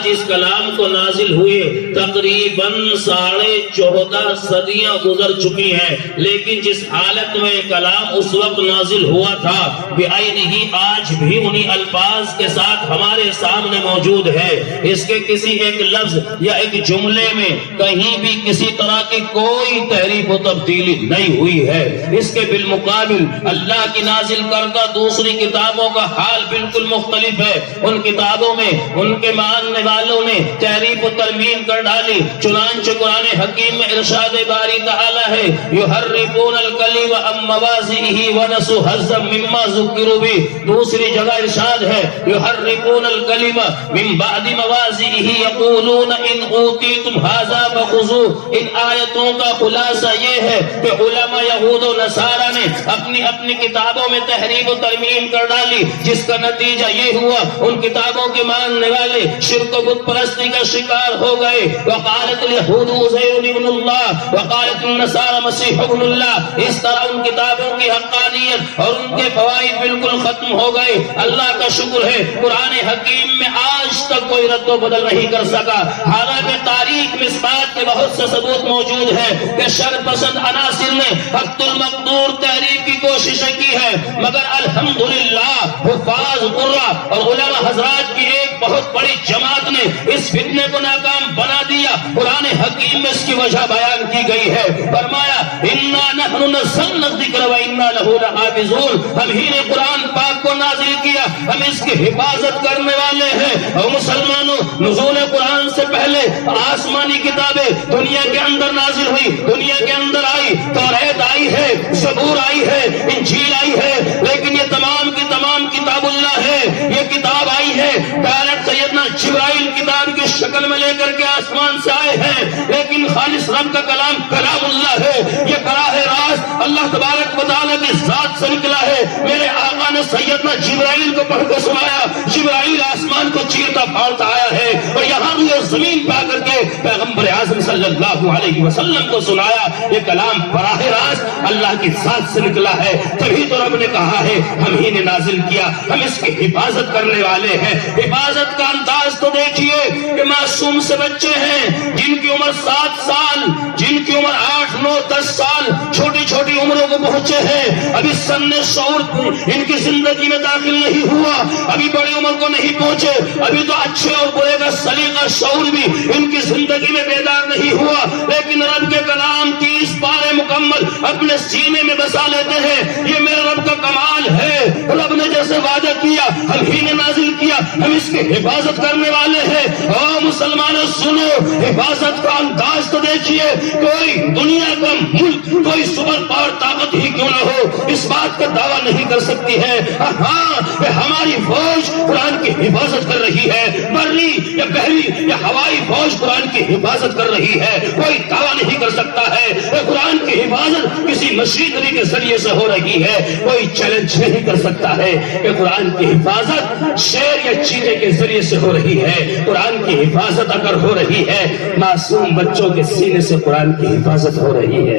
آج اس کلام کو نازل ہوئے تقریباً 14.5 صدیاں گزر چکی ہیں، لیکن جس حالت میں کلام اس وقت نازل ہوا تھا بعینہ آج بھی انہی الفاظ کے ساتھ ہمارے سامنے موجود ہے۔ اس کے کسی ایک لفظ یا ایک جملے میں کہیں بھی کسی طرح کی کوئی تحریف و تبدیلی نہیں ہوئی ہے۔ اس کے بالمقابل اللہ کی نازل کردہ دوسری کتابوں کا حال بالکل مختلف ہے۔ ان کتابوں میں ان کے ماننے والوں نے تحریف و ترمیم کر ڈالی، چنانچہ قرآن حکیم میں ارشاد باری تعالی ہے یحرفون الکلم عن مواضعہ ونسوا حظا مما ذکروا بہ۔ دوسری جگہ ارشاد ہے یحرفون الکلم من بعد مواضعہ یقولون ان اوتیتم ھذا فخذوہ۔ ان آیتوں کا خلاصہ یہ ہے کہ علماء یہود و نصارہ نے اپنی اپنی کتابوں میں تحریف و ترمیم کر ڈالی، جس کا نتیجہ یہ ہوا ان کتابوں کے ماننے والے شرک و بت پرستی کا شکار ہو گئے۔ وقالت الیہود عزیر ابن اللہ وقالت النصارى مسیح ابن اللہ۔ اس طرح ان کتابوں کی حقانیت اور ان کے فوائد بالکل ختم ہو گئے۔ اللہ کا شکر ہے قرآن حکیم میں آج تک کوئی رد و بدل نہیں کر سکا، حالانکہ تاریخ میں اس بات کے بہت سے ثبوت موجود ہے کہ شر پسند عناصر نے حق المقدور تحریف کی کوششیں کی ہے، مگر الحمدللہ حفاظ قرہ اور علماء حضرات کی ایک بہت بڑی جماعت نے اس فتنے کو ناکام بنا دیا۔ قرآن حکیم میں اس کی وجہ بیان کی گئی ہے، فرمایا انا نحن نزلنا الذکر وانا لہ لحافظون۔ ہم ہی نے قرآن پاک کو نازل کیا، ہم اس کی حفاظت کرنے والے ہیں۔ اور مسلمانوں، نزول قرآن سے پہلے آسمانی کتابیں دنیا کے اندر نازل ہوئی، دنیا کے اندر آئی، توریت آئی ہے، زبور آئی ہے، انجیل آئی ہے، لیکن یہ تمام کی تمام کتاب اللہ ہے۔ یہ کتاب آئی ہے ڈائریکٹ سیدنا جبرائیل کتاب کی شکل میں لے کر کے آسمان سے آئے ہیں، لیکن خالص رب کا کلام کلام اللہ ہے۔ یہ براہ راست اللہ تبارک و تعالیٰ کی ذات سے نکلا ہے۔ میرے آقا نے سیدنا جبرائیل کو پڑھ کے سنایا، جبرائیل آسمان کو چیرتا پھاڑتا آیا ہے اور یہاں بھی زمین پا کر کے پیغمبر اعظم صلی اللہ علیہ وسلم کو سنایا۔ یہ کلام براہ راست اللہ کی ذات سے نکلا ہے، تبھی تو رب نے کہا ہے ہم ہی نے نازل کیا، ہم اس کی حفاظت کرنے والے ہیں۔ حفاظت کا انداز تو دیکھیے کہ معصوم سے بچے ہیں جن کی عمر 7 سال، جن کی عمر 8 9 10 سال، چھوٹی چھوٹی عمروں کو پہنچے ہیں، ابھی سن شعور ان کی زندگی میں داخل نہیں ہوا، ابھی بڑی عمر کو نہیں پہنچے، ابھی تو اچھے اور برے کا سلیقہ شعور بھی ان کی زندگی میں بیدار نہیں ہوا، لیکن رب کے کلام کی اس پارے مکمل اپنے سینے میں بسا لیتے ہیں۔ یہ میرے رب کا کمال ہے، رب نے جیسے وعدہ کیا ہم ہی نے نازل کیا، ہم اس کی حفاظت کرنے والے ہیں۔ اور مسلمانوں سنو، حفاظت کا انداز تو دیکھیے، کوئی دنیا کا ملک، کوئی سپر پاور طاقت ہی کیوں نہ ہو، اس بات کا دعویٰ نہیں کر سکتی ہے ہاں ہماری فوج قرآن کی حفاظت کر رہی ہے، بری یا بحری یا ہوائی فوج قرآن کی حفاظت کر رہی ہے، کوئی دعویٰ نہیں کر سکتا ہے قرآن کی حفاظت کسی مشینری کے ذریعے سے ہو رہی ہے، کوئی چیلنج نہیں کر سکتا ہے کہ قرآن کی حفاظت شیر یا چیتے کے ذریعے سے ہو رہی ہے۔ قرآن کی حفاظت اگر ہو رہی ہے، معصوم بچوں کے سینے سے قرآن کی حفاظت ہو رہی ہے۔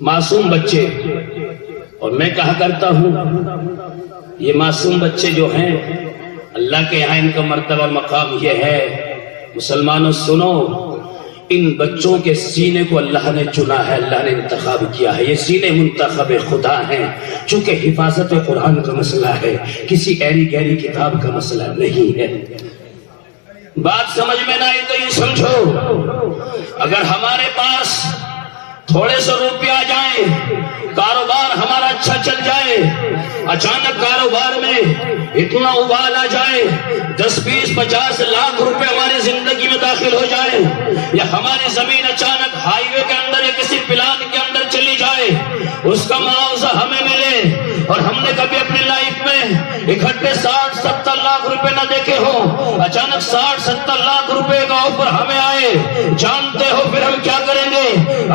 معصوم بچے، اور میں کہا کرتا ہوں یہ معصوم بچے جو ہیں اللہ کے یہاں ان کا مرتبہ مقام یہ ہے، مسلمانوں سنو، ان بچوں کے سینے کو اللہ نے چنا ہے، اللہ نے انتخاب کیا ہے، یہ سینے منتخب خدا ہیں، چونکہ حفاظت قرآن کا مسئلہ ہے، کسی ایری گیری کتاب کا مسئلہ نہیں ہے۔ بات سمجھ میں نہ آئی تو یہ سمجھو، اگر ہمارے پاس تھوڑے سے روپیہ آ جائیں، کاروبار ہمارا اچھا چل جائے، اچانک کاروبار میں اتنا ابال آ جائے، 10 20 50 لاکھ روپے ہماری زندگی میں داخل ہو جائے، یا ہماری زمین اچانک ہائی وے کے اندر یا کسی پلان کے اندر چلی جائے، اس کا معاوضہ ہمیں ملے، اور ہم نے کبھی اپنی لائف میں اکٹھے 60 70 لاکھ روپے نہ دیکھے ہو، اچانک 60 70 لاکھ روپے کا آفر ہمیں آئے، جانتے ہو پھر ہم کیا کریں گے؟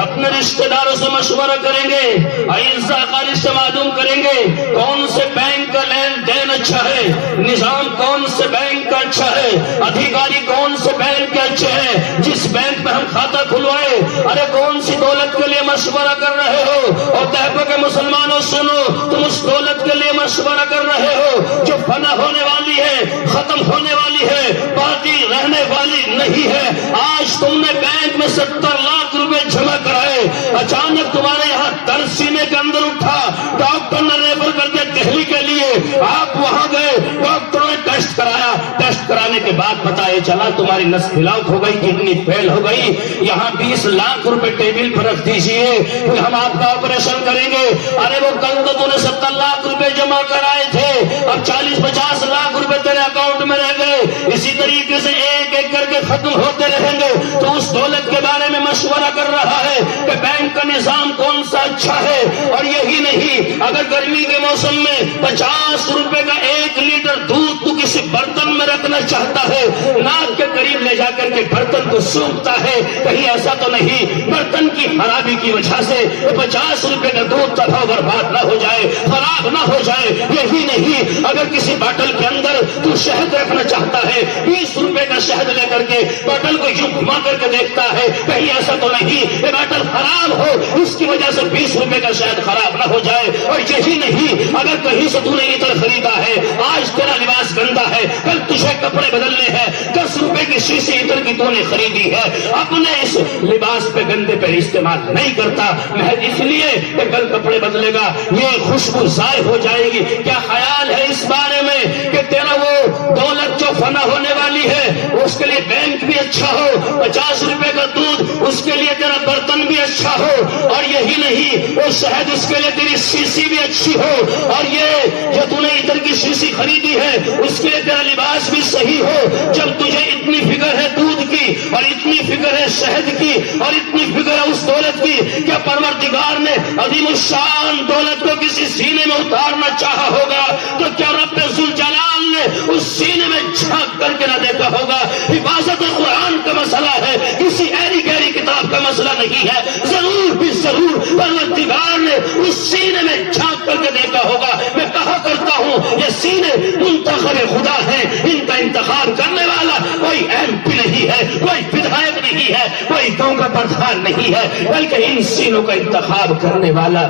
اپنے رشتہ داروں سے مشورہ کریں گے، اعزاء اقارب سے معلوم کریں گے کون سے بینک کا لین دین اچھا ہے، نظام کون سے بینک کا اچھا ہے، ادھیکاری کون سے بینک کے اچھے ہیں، جس بینک میں ہم کھاتہ کھلوائے، ارے کون سی دولت کے لیے مشورہ کر رہے ہو؟ اور تحفہ کے مسلمانوں سنو، تم اس دولت کے لیے مشورہ کر رہے ہو جو فنا ہونے والی ہے، ختم ہونے والی ہے، باقی رہنے والی نہیں ہے۔ آج تم نے بینک میں 70 لاکھ روپے جمع کرائے، اچانک تمہارے یہاں درد سینے کے اندر اٹھا، ڈاکٹر نے ریفر کر دیا دہلی کے لیے، آپ وہاں گئے، ڈاکٹر نے ٹیسٹ کرایا، ٹیسٹ کرانے کے بعد پتہ یہ چلا تمہاری نس بلاک ہو گئی، کڈنی فیل ہو گئی، یہاں 20 لاکھ روپے ٹیبل پر رکھ دیجئے، پھر ہم آپ کا آپریشن کریں گے۔ ارے وہ کل تو تو نے 70 لاکھ روپے جمع کرائے تھے، اب 40-50 لاکھ روپے تیرے اکاؤنٹ میں رہ گئے، اسی طریقے سے ایک ایک کر کے ختم ہوتے رہیں گے۔ تو اس دولت کے بارے میں مشورہ کر رہا ہے کہ بینک کا نظام کون سا اچھا ہے، اور یہی نہیں، اگر گرمی کے موسم میں 50 روپے کا 1 لیٹر دودھ تو کسی برتن میں رکھنا چاہتا ہے، ناک کے قریب لے جا کر کے برتن کو سونکھتا ہے، کہیں ایسا تو نہیں برتن کی خرابی کی وجہ سے 50 روپے کا دودھ تباہ برباد نہ ہو جائے، خراب نہ ہو جائے۔ یہی نہیں، اگر کسی باٹل کے اندر تو شہد رکھنا چاہتا ہے، 20 روپے کا شہد لے کر کے باٹل کو یوں گھما کر کے دیکھتا ہے، کہیں ایسا تو نہیں یہ باٹل خراب ہو، اس کی وجہ سے 20 روپے کا شہد خراب نہ ہو جائے۔ اور یہی نہیں، اگر کہیں سے تو نے عطر خریدا ہے، آج تیرا لباس گندا ہے، کل تجھے کپڑے بدلنے ہیں، 10 روپے کی شیشی عطر کی تو نے خریدی ہے، اپنے اس لباس پہ گندے پہ استعمال نہیں کرتا، محض اس لیے کہ کل کپڑے بدلے گا، یہ خوشبو ضائع ہو جائے گی۔ کیا خیال ہے اس بارے میں کہ تیرا وہ دولت جو فنا ہونے والی ہے، اس کے لیے بینک بھی اچھا ہو، 50 روپے کا دودھ اس کے لیے تیرا برتن بھی اچھا ہو، اور یہی نہیں وہ شہد اس کے لیے تیری شیشی بھی اچھی ہو، اور یہ جو تو نے عطر کی شیشی خریدی ہے اس کے لیے تیرا لباس بھی صحیح ہو۔ جب تجھے اتنی فکر ہے دودھ کی، اور اتنی فکر ہے شہد کی، اور اتنی فکر ہے اس دولت کی، کیا پروردگار نے عظیم الشان دولت کو کسی سینے میں اتارنا چاہا ہوگا تو کیا رب ذوالجلال نے اس سینے میں جھانک کر کے نہ دیکھا ہوگا؟ حفاظت قرآن کا مسئلہ ہے، کسی ایری گہری کتاب کا مسئلہ نہیں ہے، ضرور بھی ضرور پروردگار نے اس سینے میں جھانک کر کے دیکھا ہوگا۔ میں کہا کرتا ہوں یہ سینے منتخب خدا ہیں، ان کا انتخاب کرنے والا کوئی ایم پی نہیں ہے، کوئی ودھائک نہیں ہے، کوئی گاؤں کا پردھان نہیں ہے، بلکہ ان سینوں کا انتخاب کرنے والا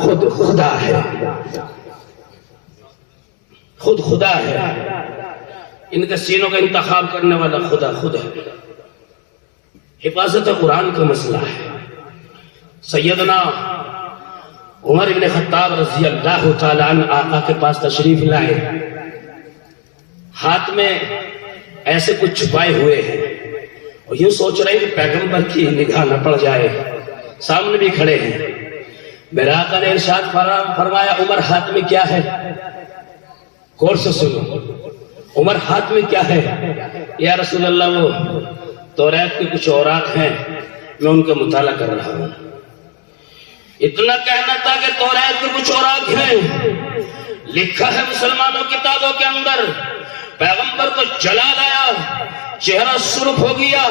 خود خدا ہے، خود خدا ہے، ان کے سینوں کا انتخاب کرنے والا خدا خود ہے۔ حفاظت قرآن کا مسئلہ ہے۔ سیدنا عمر بن خطاب رضی اللہ تعالیٰ عنہ آقا کے پاس تشریف لائے، ہاتھ میں ایسے کچھ چھپائے ہوئے ہیں، اور یوں سوچ رہے کہ پیغمبر کی نگاہ نہ پڑ جائے، سامنے بھی کھڑے ہیں۔ میرے آقا نے ارشاد فرمایا عمر ہاتھ میں کیا ہے؟ غور سے سنو، عمر ہاتھ میں کیا ہے؟ یا رسول اللہ وہ توریت کے کچھ اوراق ہیں، میں ان کا مطالعہ کر رہا ہوں۔ اتنا کہنا تھا کہ توریت کے کچھ اوراق ہیں، لکھا ہے مسلمانوں کتابوں کے اندر، پیغمبر کو جلال آیا، چہرہ سرخ ہو گیا۔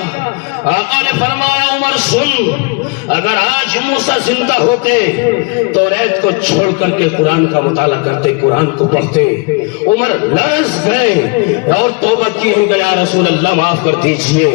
آقا نے فرمایا عمر سن، اگر آج موسیٰ زندہ ہوتے توریت کو چھوڑ کر کے قرآن کا مطالعہ کرتے، قرآن کو پڑھتے۔ عمر لرز گئے اور توبہ کی، ہم کہ یا رسول اللہ معاف کر دیجئے،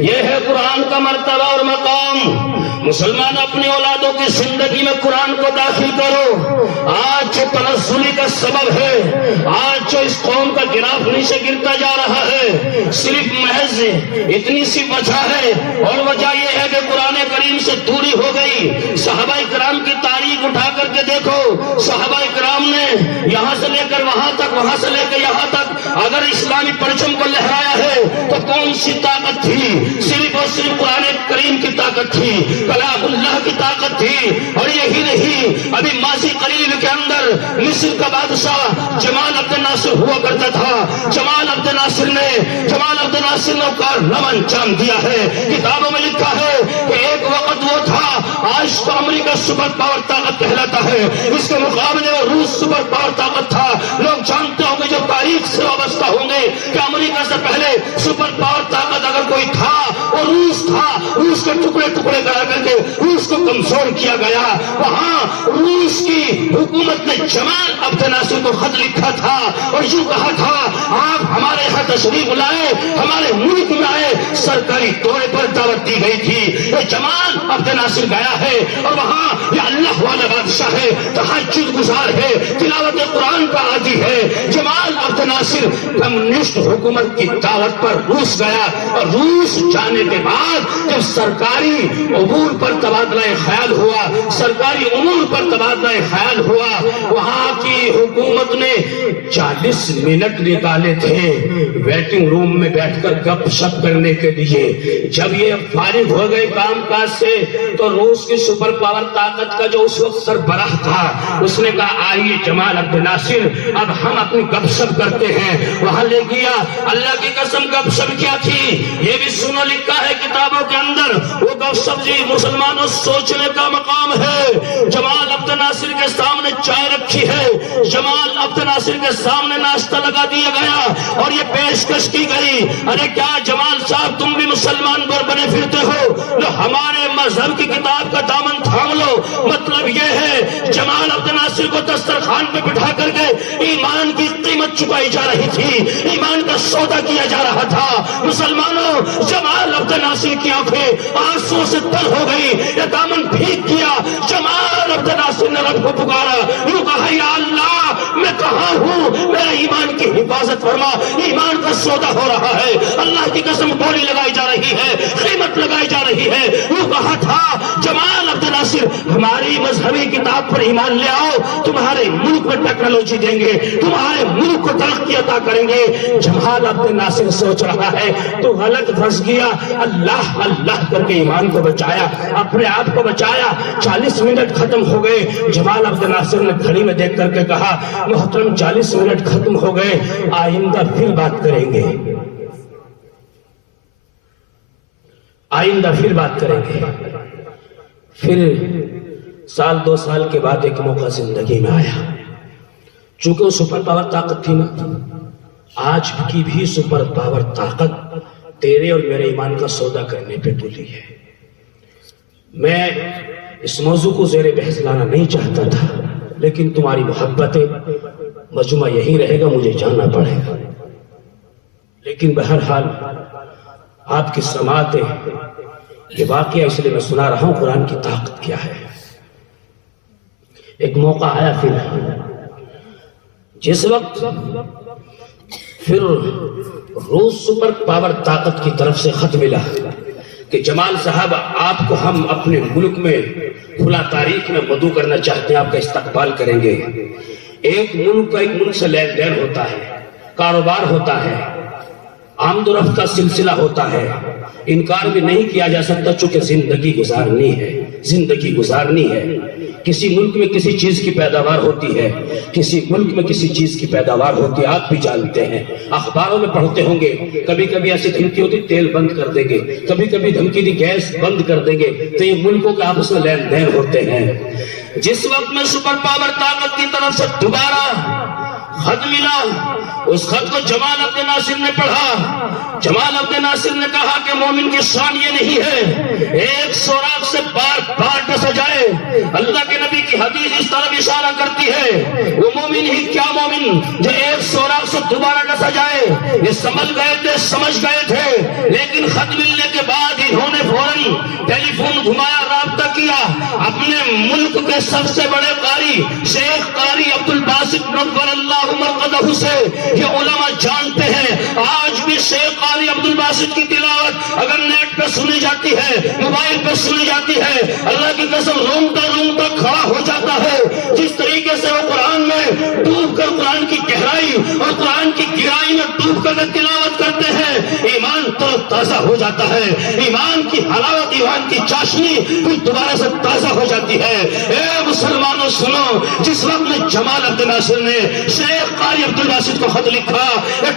یہ ہے قرآن کا مرتبہ اور مقام۔ مسلمان اپنی اولادوں کی زندگی میں قرآن کو داخل کرو۔ آج جو تنزلی کا سبب ہے، آج جو اس قوم کا گراف نیچے گرتا جا رہا ہے، صرف محض اتنی سی وجہ ہے، اور وجہ یہ ہے کہ قرآن کریم سے دوری ہو گئی۔ صحابہ کرام کی تاریخ اٹھا کر کے دیکھو، صحابہ کرام نے یہاں سے لے کر وہاں تک، وہاں سے لے کر یہاں تک اگر اسلامی پرچم کو لہرایا ہے تو کون سی طاقت تھی؟ صرف اور صرف قرآن کریم کی طاقت تھی، کلام اللہ کی طاقت تھی۔ اور یہی نہیں، ابھی ماضی قریب کے اندر مصر کا بادشاہ جمال عبد الناصر ہوا کرتا تھا۔ جمال عبد الناصر نے کارنامہ انجام دیا ہے۔ کتابوں میں لکھا ہے کہ ایک وقت وہ تھا، آج تو امریکہ سپر پاور طاقت کہلاتا ہے، اس کے مقابلے میں روس سپر پاور طاقت تھا۔ لوگ جانتے ہوں گے جو تاریخ سے وابستہ ہوں گے کہ امریکہ سے پہلے سپر پاور طاقت اگر کوئی تھا وہ روس تھا۔ روس کے ٹکڑے ٹکڑے کرا کر کے روس کو کمزور کیا گیا۔ وہاں روس کی حکومت نے جمال عبد الناصر کو خط لکھا تھا اور یوں کہا تھا آپ ہمارے یہاں تشریف لائے، ہمارے ملک میں آئے، سرکاری طور پر دعوت دی گئی تھی. یہ جمال عبد الناصر گیا ہے اور وہاں یہ اللہ والا بادشاہ ہے، تہجد گزار ہے، تلاوت قرآن کا عادی ہے. جمال عبد الناصر کمیونسٹ حکومت کی دعوت پر روس گیا اور روس جانے کے بعد جب سرکاری امور پر تبادلہ خیال ہوا، سرکاری امور پر تبادلہ خیال ہوا، وہاں کی حکومت نے 40 منٹ نکالے تھے ویٹنگ روم میں بیٹھ کر گپ شپ کرنے کے لیے. جب یہ فارغ ہو گئے کام کاج سے تو روس کی سپر پاور طاقت کا جو اس وقت سربراہ تھا اس نے کہا آئیے جمال عبد الناصر اب ہم اپنی گپ شپ کرتے ہیں. وہاں لے گیا. اللہ کی قسم گپ شپ کیا تھی یہ بھی سنا لکھا ہے کتابوں کے اندر. وہ گپ شپ جی مسلمانوں سوچنے کا مقام ہے. جمال عبد الناصر کے سامنے چائے رکھی ہے، جمال عبد الناصر کے سامنے ناشتہ لگا دیا گیا اور یہ پیشکش کی گئی، ارے کیا جمال صاحب تم بھی مسلمان بنے پھرتے ہو، لو ہمارے مذہب کی کتاب کا دامن تھام لو. مطلب یہ ہے جمال عبد الناصر کو دسترخوان پہ بٹھا کر کے ایمان کی قیمت چکائی جا رہی تھی، ایمان کا سودا کیا جا رہا تھا. مسلمانوں جمال عبد الناصر کی آنکھیں آنسو سے تر ہو گئی، یہ دامن بھیگ گیا. جمال عبد الناصر نے رب کو پکارا، یوں کہا یا اللہ میں کہاں ہوں، میرا ایمان کی حفاظت فرما، ایمان کا سودا ہو رہا ہے. اللہ کی قسم بولی لگائی جا رہی ہے، قیمت لگائی جا رہی ہے. وہ کہا تھا جمال عبد الناصر ہماری مذہبی کتاب پر ایمان لے آؤ، تمہارے ملک میں ٹیکنالوجی دیں گے، تمہارے ملک کو ترقی عطا کریں گے. جمال عبد الناصر سوچ رہا ہے تو غلط پھنس گیا. اللہ اللہ کر کے ایمان کو بچایا، اپنے آپ کو بچایا. 40 منٹ ختم ہو گئے. جمال عبد الناصر نے گھڑی میں دیکھ کر کے کہا محترم 40 منٹ ختم ہو گئے، آئندہ پھر بات کریں گے، آئندہ پھر بات کریں گے. پھر سال 2 سال کے بعد ایک موقع زندگی میں آیا. چونکہ وہ سپر پاور طاقت تھی نا، آج کی بھی سپر پاور طاقت تیرے اور میرے ایمان کا سودا کرنے پہ تلی ہے. میں اس موضوع کو زیر بحث لانا نہیں چاہتا تھا، لیکن تمہاری محبتیں مجمع یہی رہے گا، مجھے جانا پڑے گا. لیکن بہرحال آپ کی سماعتیں یہ واقعہ اس لیے میں سنا رہا ہوں، قرآن کی طاقت کیا ہے. ایک موقع آیا پھر جس وقت پھر روس سپر پاور طاقت کی طرف سے خط ملا کہ جمال صاحب آپ کو ہم اپنے ملک میں کھلا تاریخ میں مدعو کرنا چاہتے ہیں، آپ کا استقبال کریں گے. ایک ملک کا ایک ملک سے لین دین ہوتا ہے، کاروبار ہوتا ہے، آمد و رفت کا سلسلہ ہوتا ہے. انکار بھی نہیں کیا جا سکتا چونکہ زندگی گزارنی ہے، زندگی گزارنی ہے. کسی ملک میں کسی چیز کی پیداوار ہوتی ہے، کسی ملک میں کسی چیز کی پیداوار ہوتی ہے. آپ بھی جانتے ہیں، اخباروں میں پڑھتے ہوں گے، کبھی کبھی ایسی دھمکی ہوتی تیل بند کر دیں گے، کبھی کبھی دھمکی دی گیس بند کر دیں گے. تو یہ ملکوں کے آپس میں لین دین ہوتے ہیں. جس وقت میں سپر پاور طاقت کی طرف سے دوبارہ خط ملا، اس خط کو جمال عبد الناصر نے پڑھا. جمال عبد الناصر نے کہا کہ مومن کی شان یہ نہیں ہے ایک سوراخ سے بار بار ڈسا جائے. اللہ کے نبی کی حدیث اس طرف اشارہ کرتی ہے وہ مومن ہی کیا مومن جو ایک سوراخ سے دوبارہ ڈسا جائے. یہ سمجھ گئے تھے، سمجھ گئے تھے، لیکن خط ملنے کے بعد انہوں نے فوراً ٹیلی فون گھمایا، رابطہ کیا اپنے ملک کے سب سے بڑے قاری شیخ قاری عبد الباسط نور اللہ مرقدہ سے. یہ علماء جانتے ہیں آج بھی شیخ قاری عبد الباسط کی تلاوت اگر نیٹ پہ سنی جاتی ہے، موبائل پہ سنی جاتی ہے، اللہ کی قسم رومتا رومتا کھڑا ہو جاتا ہے. جس طریقے سے وہ قرآن میں ڈوب کر قرآن کی گہرائی اور قرآن کی گہرائی میں ڈوب کر تلاوت کرتے ہیں، ایمان تو تازہ ہو جاتا ہے، ایمان کی حلاوت، ایمان کی چاشنی پھر دوبارہ سے تازہ ہو جاتی ہے. اے مسلمانوں سنو، جس وقت میں جمال عبد الناصر نے شیخ قاری عبد الباسط کو خط لکھا،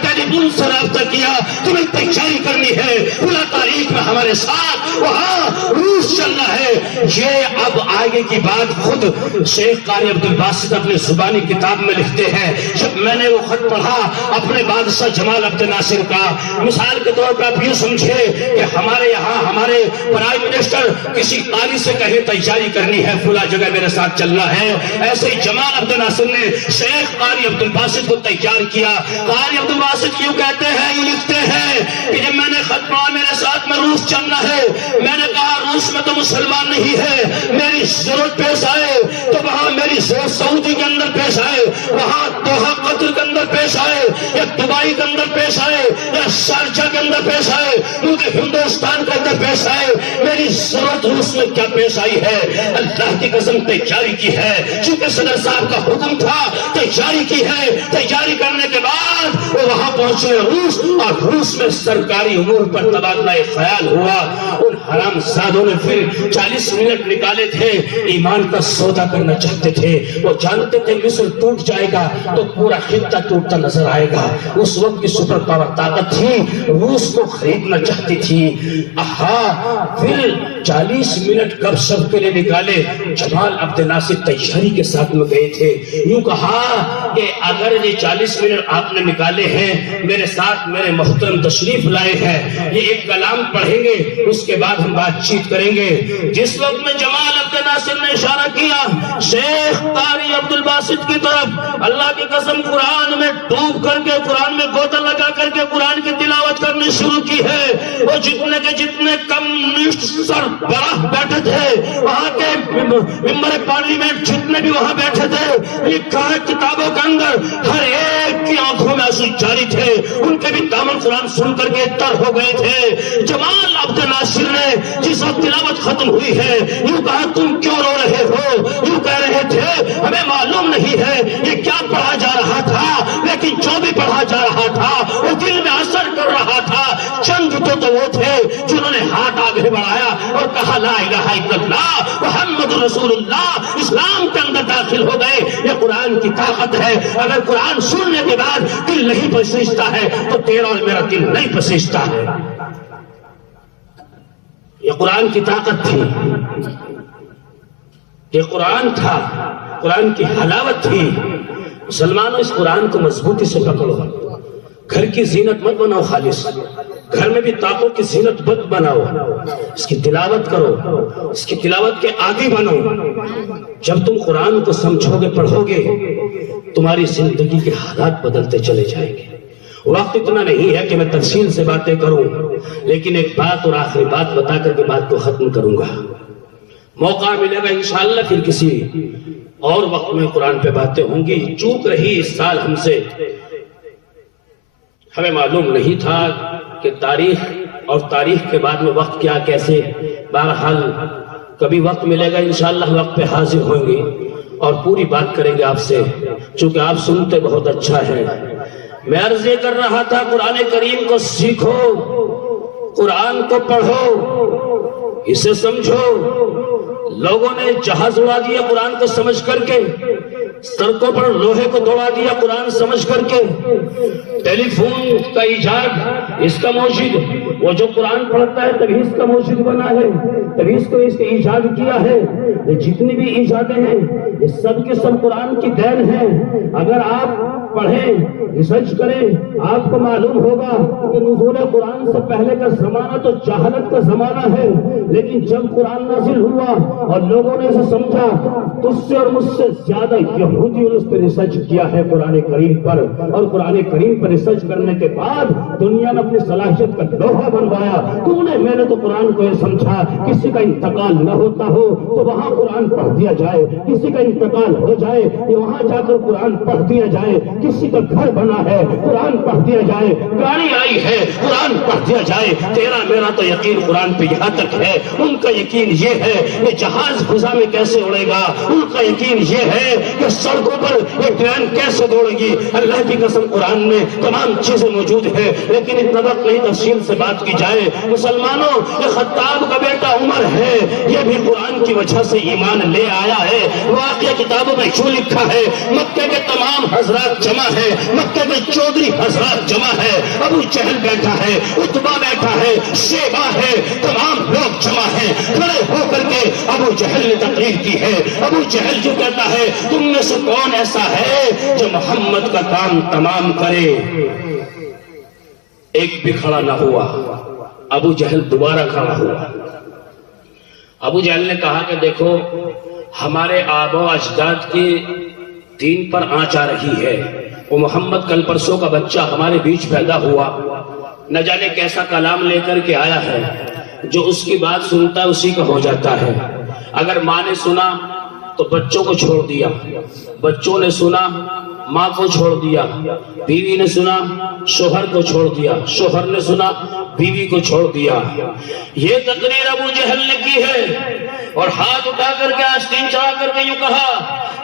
ٹیلی فون سے رابطہ کیا، تمہیں تیاری کرنی ہے پورا تاریخ میں ہمارے ساتھ، وہاں روس چلنا ہے. یہ اب آگے کی بات خود شیخ قاری عبد الباسط اپنے زبانی کتاب میں لکھتے ہیں. جب میں نے وہ خط پڑھا اپنے بادشاہ جمال عبد الناصر کا، مثال کے طور پر آپ یہ سمجھے کہ ہمارے یہاں ہمارے پرائم منسٹر کسی قاری سے کہے تیاری کرنی ہے، فلاں جگہ میرے ساتھ چلنا ہے، ایسے ہی جمال عبد الناصر نے شیخ قاری عبد الباسط کو تیار کیا۔ قاری عبد الباسط یوں کہتے ہیں، یوں لکھتے ہیں کہ جب میں نے خط پڑھا میرے ساتھ میں روس چلنا ہے، میں نے کہا روس میں تو مسلمان نہیں ہے، میری ضرورت پیش آئے تو وہاں میری ضرورت سعودی کے اندر پیش آئے، وہاں دوحہ قطر کے اندر پیش آئے، یا دبئی کے اندر پیش آئے، یا شارجہ کے اندر پیش آئے، کیونکہ ہندوستان کے اندر پیش آئے، میری ضرورت روس میں کیا پیش آئی ہے؟ اللہ کی قسم تیاری کی ہے، چونکہ صدر صاحب کا حکم تھا، تیاری کی ہے۔ تیاری کرنے کے بعد وہ وہاں پہنچے روس، اور روس میں سرکاری امور پر تبادلہ خیال ہوا۔ ان حرام زادوں نے پھر 40 منٹ نکالے تھے، ایمان کا سودا کرنا چاہتے تھے، وہ جانتے تھے مصر ٹوٹ جائے گا تو پورا خطہ ٹوٹتا نظر آئے گا۔ اس وقت کی سپر پاور طاقت تھی، روس کو خریدنا چاہتی تھی۔ پھر 40 منٹ گپ شپ کے لیے نکالے، جمال عبد الناصر تیاری کے ساتھ میں گئے تھے، یوں کہا کہ اگر یہ 40 منٹ آپ نے نکالے ہیں، میرے ساتھ میرے محترم تشریف لائے ہیں، یہ ایک کلام پڑھیں گے، اس کے بعد ہم بات چیت کریں گے۔ جس وقت میں جمال عبد الناصر نے اشارہ کیا شیخ قاری عبد الباسط کی طرف، اللہ کی قسم قرآن میں ڈوب کر کے، قرآن میں گوتا لگا کر کے قرآن کی تلاوت کرنی شروع کی ہے۔ وہ جتنے کے جتنے کمیونسٹ سربراہ بیٹھے تھے، وہاں کے ممبر پارلیمنٹ جتنے بھی وہاں بیٹھے تھے، لکھا ہے کتابوں کے اندر، ہر ایک کی آنکھوں میں آنسو جاری تھے، ان کے بھی دامن قرآن سن کر کے تر ہو گئے تھے۔ جمال عبد الناصر نے جس وقت تلاوت ختم ہوئی ہے، یوں کہا تم کیوں رو رہے ہو؟ یوں کہہ رہے تھے ہمیں معلوم نہیں ہے یہ کیا پڑھا جا رہا تھا، لیکن جو بھی پڑھا جا رہا تھا وہ دل میں اثر کر رہا تھا۔ چند تو وہ تھے جنہوں نے ہاتھ آگے بڑھایا اور کہا لا الہ الا اللہ محمد رسول اللہ، اسلام کے اندر داخل ہو گئے۔ یہ قرآن کی طاقت ہے، اگر قرآن سننے کے بعد دل نہیں پسیجتا ہے تو تیرا اور میرا دل نہیں پسیجتا ہے۔ یہ قرآن کی طاقت تھی، یہ قرآن تھا، قرآن کی حلاوت تھی۔ مسلمانوں اس قرآن کو مضبوطی سے پکڑو، گھر کی زینت مت بناؤ خالص، گھر میں بھی طاقوں کی زینت مت بناؤ، اس کی تلاوت کرو، اس کی تلاوت کے عادی بنو۔ جب تم قرآن کو سمجھو گے، پڑھو گے، تمہاری زندگی کے حالات بدلتے چلے جائیں گے۔ وقت اتنا نہیں ہے کہ میں تفصیل سے باتیں کروں، لیکن ایک بات اور آخری بات بتا کر کے بات کو ختم کروں گا۔ موقع ملے گا انشاءاللہ پھر کسی اور وقت میں قرآن پہ باتیں ہوں گی۔ چوک رہی اس سال ہم سے، ہمیں معلوم نہیں تھا کہ تاریخ اور تاریخ کے بعد میں وقت کیا کیسے۔ بہرحال کبھی وقت ملے گا انشاءاللہ وقت پہ حاضر ہوں گے اور پوری بات کریں گے آپ سے، چونکہ آپ سنتے بہت اچھا ہے۔ میں عرض یہ کر رہا تھا قرآن کریم کو سیکھو، قرآن کو پڑھو، اسے سمجھو۔ لوگوں نے جہاز اڑا دیا قرآن کو سمجھ کر کے، سڑکوں پر لوہے کو دوڑا دیا قرآن سمجھ کر کے۔ ٹیلی فون کا ایجاد اس کا موجد، وہ جو قرآن پڑھتا ہے تبھی اس کا موجد بنا ہے، تبھی اس کو اس کے ایجاد کیا ہے۔ یہ جتنی بھی ایجادیں ہیں یہ سب کے سب قرآن کی دین ہیں۔ اگر آپ پڑھیں، ریسرچ کریں، آپ کو معلوم ہوگا کہ نزول قرآن سے پہلے کا زمانہ تو جہالت کا زمانہ ہے، لیکن جب قرآن نازل ہوا اور لوگوں نے اسے سمجھا، تجھ سے اور مجھ سے زیادہ یہودیوں نے اس پہ ریسرچ کیا ہے قرآن کریم پر، اور قرآن کریم پر ریسرچ کرنے کے بعد دنیا نے اپنی صلاحیت کا لوہا بنوایا۔ میں نے تو قرآن کو یہ سمجھا کسی کا انتقال نہ ہوتا ہو تو وہاں قرآن پڑھ دیا جائے، کسی کا انتقال ہو جائے وہاں جا کر قرآن پڑھ دیا جائے، کسی کا گھر بنا ہے قرآن پڑھ دیا جائے، گاڑی آئی ہے قرآن پڑھ دیا جائے۔ تیرا میرا تو یقین قرآن پہ یہاں تک ہے، ان کا یقین یہ ہے کہ جہاز فضا میں کیسے اڑے گا، ان کا یقین یہ ہے کہ سڑکوں پر یہ ٹرین کیسے دوڑے گی۔ اللہ کی قسم قرآن میں تمام چیزیں موجود ہیں، لیکن اتنا وقت نہیں تفصیل سے بات کی جائے۔ مسلمانوں، یہ خطاب کا بیٹا عمر ہے، یہ بھی قرآن کی وجہ سے ایمان لے آیا ہے۔ واقعہ کتابوں میں کیوں لکھا ہے؟ مکے کے تمام حضرات جمع ہے، مکے کے چودھری حضرات جمع ہے، ابو جہل بیٹھا ہے، عتبہ بیٹھا ہے، شیبہ ہے، تمام لوگ جمع ہیں۔ کھڑے ہو کر کے ابو جہل نے تقریر کی ہے۔ ابو جہل جو کہتا ہے تم میں سے کون ایسا ہے جو محمد کا کام تمام کرے؟ ایک بھی کھڑا نہ ہوا۔ ابو جہل دوبارہ کھڑا ہوا۔ ابو جہل نے کہا کہ دیکھو ہمارے آبا و اجداد کے دین پر آنچ آ رہی ہے، وہ محمد کل پرسوں کا بچہ ہمارے بیچ پیدا ہوا، نہ جانے کیسا کلام لے کر کے آیا ہے، جو اس کی بات سنتا ہے اسی کا ہو جاتا ہے۔ اگر ماں نے سنا تو بچوں کو چھوڑ دیا، بچوں نے سنا ماں کو چھوڑ دیا، بیوی نے سنا شوہر کو چھوڑ دیا، شوہر نے سنا بیوی کو چھوڑ دیا۔ یہ تقریر ابو جہل نے کی ہے اور ہاتھ اٹھا کر کے آستین چڑھا کر کے یوں کہا،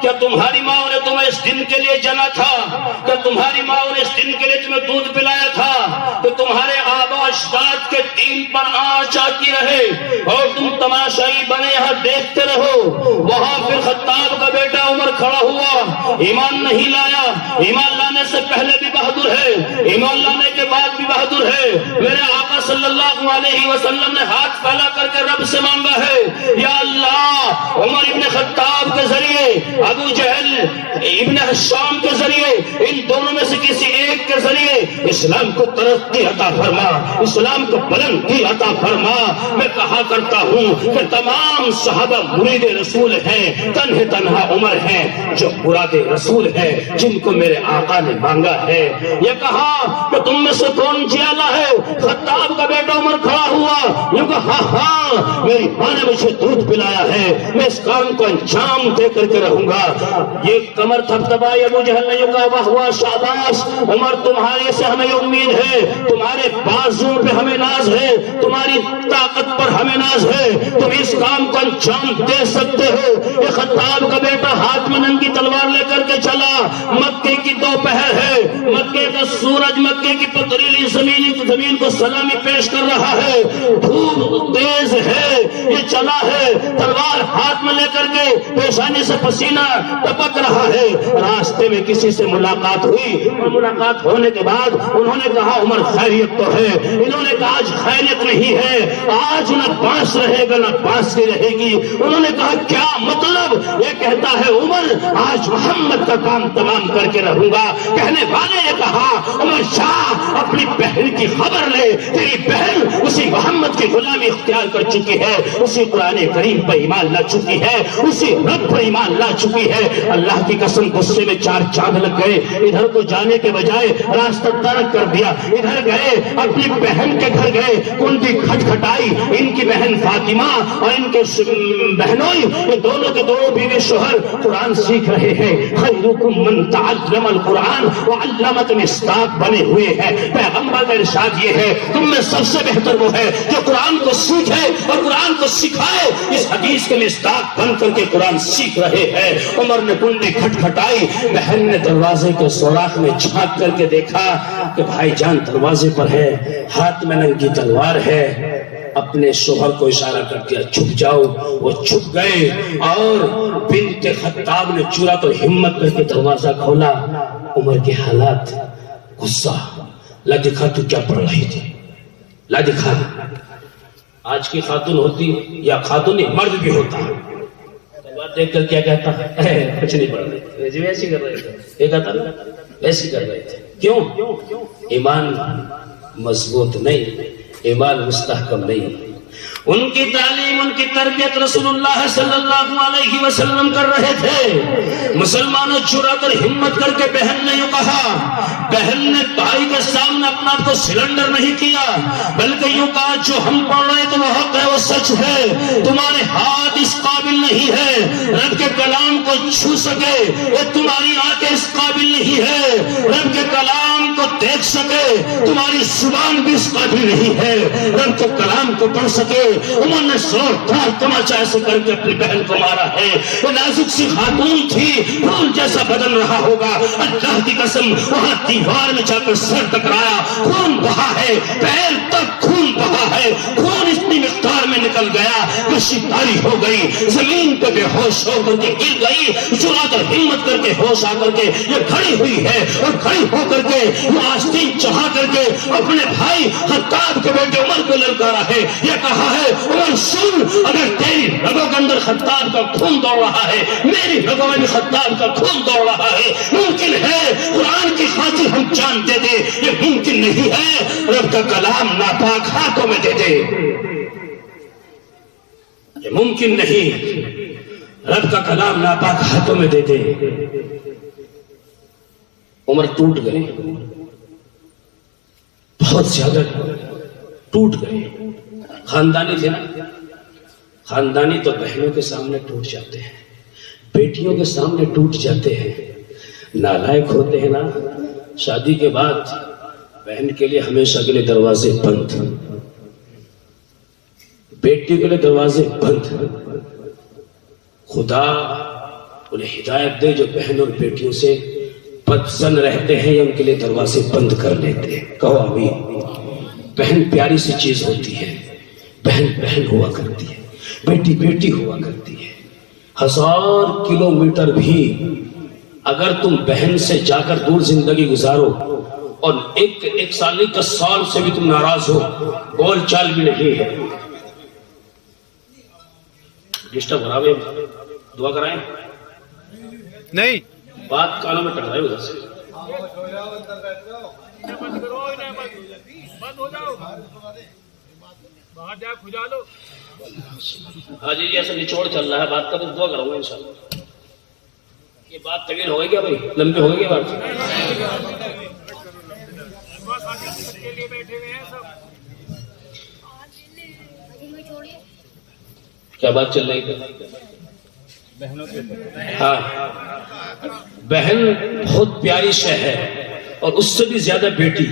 کیا تمہاری ماں نے تمہیں اس دن کے لیے جنا تھا؟ کیا تمہاری ماں نے اس دن کے لیے تمہیں دودھ پلایا تھا کہ تمہارے آبا و اجداد کے دین پر آنچ آتی رہے اور تم تماشائی بنے یہاں دیکھتے رہو؟ وہاں پھر خطاب کا بیٹا عمر کھڑا ہوا، ایمان نہیں لایا، ایمان لانے سے پہلے بھی بہادر ہے، ایمان لانے کے بعد بھی بہادر ہے۔ میرے آقا صلی اللہ علیہ وسلم نے ہاتھ پھیلا کر کے رب سے مانگا ہے، یا اللہ عمر ابن خطاب کے ذریعے، ابو جہل ابن حشام کے ذریعے، ان دونوں میں سے کسی ایک کے ذریعے اسلام کو ترقی عطا فرما، اسلام کو بلندی عطا فرما۔ میں کہا کرتا ہوں کہ تمام صحابہ مرید رسول ہیں، تنہا عمر ہیں جو مراد رسول ہے، جن کو میرے آقا نے مانگا ہے۔ یہ کہا کہ تم میں سے کون جیالا ہے؟ خطاب کا بیٹا عمر کھڑا ہوا، یہ کہا ہاں میری ماں نے مجھے دودھ پلایا ہے، میں اس کام کو انجام دے کر کے رہوں گا۔ یہ کمر تھپتھپائی، ابو جہل نے یہ کہا واہ واہ شاباش عمر، تمہارے سے ہمیں امید ہے، تمہارے بازو پہ ہمیں ناز ہے، تمہاری طاقت پر ہمیں ناز ہے، تم اس کام کو انجام دے سکتے ہو۔ یہ خطاب کا بیٹا ہاتھ میں ننگی تلوار لے کر کے چلا، مکے کی دوپہر ہے، مکے کا سورج مکے کی پتریلی زمین کو سلامی پیش کر رہا ہے، دھوپ تیز ہے، یہ چلا ہے تلوار ہاتھ میں لے کر کے، پیشانی سے پسینہ ٹپک رہا ہے۔ راستے میں کسی سے ملاقات ہوئی اور ملاقات ہونے کے بعد انہوں نے کہا عمر خیریت تو ہے؟ انہوں نے کہا آج خیریت نہیں ہے، آج نہ بانس رہے گا نہ بانسری رہے گی۔ انہوں نے کہا کیا مطلب؟ یہ کہتا ہے عمر آج محمد کا کام تمام کر کے رہوں گا۔ کہنے والے نے کہا عمر شاہ اپنی بہن کی خبر لے، تیری بہن اسی محمد کی غلامی اختیار کر چکی ہے، اسی قرآن کریم پر ایمان لا چکی ہے، اسی رب پر ایمان لا چکی ہے۔ اللہ کی قسم غصے میں چار چاند لگ گئے، ادھر کو جانے کے بجائے راستہ ترک کر دیا، ادھر گئے اپنی بہن کے گھر گئے، کنڈی کھٹکھٹائی، ان کی بہن فاطمہ اور ان کے بہنوئی، یہ دونوں کے دونوں بیوی شوہر قرآن سیکھ رہے ہیں۔ خیرکم من تعلم القرآن وعلمہ، مصداق بنے ہوئے ہیں۔ پیغمبر کا ارشاد یہ ہے تم میں سب سے بہتر وہ ہے جو قرآن کو سیکھے اور قرآن کو سکھائے۔ اس حدیث کے مصداق بن کر کے قرآن سیکھ رہے ہیں۔ عمر نے کنڈی کھٹکھٹائی، بہن نے دروازے کے سوراخ میں جھانک کر کے دیکھا کہ بھائی جان دروازے پر ہے، ہاتھ میں ننگی تلوار ہے۔ اپنے شوہر کو اشارہ کر دیا چھپ جاؤ، وہ چھپ گئے اور بنت خطاب نے چورا تو ہمت کر کے دروازہ کھولا۔ عمر کے حالات، غصہ، لا دکھا تو کیا پڑھ رہی تھی، لا دکھا۔ آج کی خاتون ہوتی یا خاتون مرد بھی ہوتا، دیکھ کر کیا کہتا ہے کچھ نہیں پڑھ رہے تھے، ایسی کر رہے تھے، یہ کہتا ایسی کر رہے تھے۔ کیوں؟ ایمان مضبوط نہیں، ایمان مستحکم نہیں۔ ان کی تعلیم، ان کی تربیت رسول اللہ صلی اللہ علیہ وسلم کر رہے تھے۔ مسلمانوں چرا کر ہمت کر کے بہن نے یوں کہا، بہن نے بھائی کے سامنے اپنا آپ کو سلنڈر نہیں کیا، بلکہ یوں کہا جو ہم پڑھ رہے تو وہ حق ہے، وہ سچ ہے، تمہارے ہاتھ اس قابل نہیں ہے رب کے کلام کو چھو سکے، یہ تمہاری آنکھیں اس قابل نہیں ہے رب کے کلام کو دیکھ سکے، تمہاری زبان بھی اس قابل نہیں ہے رب کے کلام کو پڑھ سکے۔ عمر نے زوردار تماچا ایسے کر کے اپنی بہن کو مارا ہے۔ وہ نازک سی خاتون تھی، پھول جیسا بدن رہا ہوگا، اللہ کی قسم وہاں دیوار میں جا کر سر ٹکرایا، خون بہا ہے، پیر تک خون بہا ہے، خون اتنی مقدار میں نکل گیا، کشتی تاری ہو گئی، زمین پہ بے ہوش ہو کر کے گر گئی، جرأت اور ہمت کر کے ہوش آ کر کے یہ کھڑی ہوئی ہے، اور کھڑی ہو کر کے یہ آستین چڑھا کر کے اپنے بھائی خطاب کے بیٹے عمر کو للکارا ہے، یہ کہا ہے عمر سن، اگر تیری رگوں کے اندر خطاب کا خون دوڑ رہا ہے، میری رگوں میں بھی خطاب کا خون دوڑ رہا ہے، ممکن ہے قرآن کی خاطر ہم جانتے تھے، یہ ممکن نہیں ہے رب کا کلام ناپاک ہاتھوں میں دے دے، یہ ممکن نہیں رب کا کلام ناپاک ہاتھوں میں دے دے۔ عمر ٹوٹ گئے، بہت زیادہ ٹوٹ گئے۔ خاندانی تھے نا، خاندانی تو بہنوں کے سامنے ٹوٹ جاتے ہیں، بیٹیوں کے سامنے ٹوٹ جاتے ہیں، نالائق ہوتے ہیں نا۔ شادی کے بعد بہن کے لیے ہمیشہ کے لیے دروازے بند، بیٹی کے لیے دروازے بند۔ خدا انہیں ہدایت دے جو بہن اور بیٹیوں سے بدزن رہتے ہیں یا ان کے لیے دروازے بند کر لیتے ہیں۔ کہو آمین۔ بہن پیاری سی چیز ہوتی ہے، بہن بہن ہوا کرتی ہے، بیٹی بیٹی ہوا کرتی ہے۔ 1000 کلومیٹر بھی اگر تم بہن سے جا کر دور زندگی گزارو اور ایک سال نہیں 10 سال سے بھی تم ناراض ہو، بول چال بھی نہیں ہے، ڈسٹرب ہو رہا ہے، دعا کرائیں نہیں بات کانوں میں ٹکرائے ادھر سے۔ ہاں جی ایسا نچوڑ چل رہا ہے بات کا، تو دعا کروں گا انشاءاللہ۔ یہ بات طویل ہوگی کیا بھائی، لمبی ہوگی کیا بات؟ کیا بات چل رہی تھی؟ ہاں، بہن بہت پیاری شے ہے، اور اس سے بھی زیادہ بیٹی۔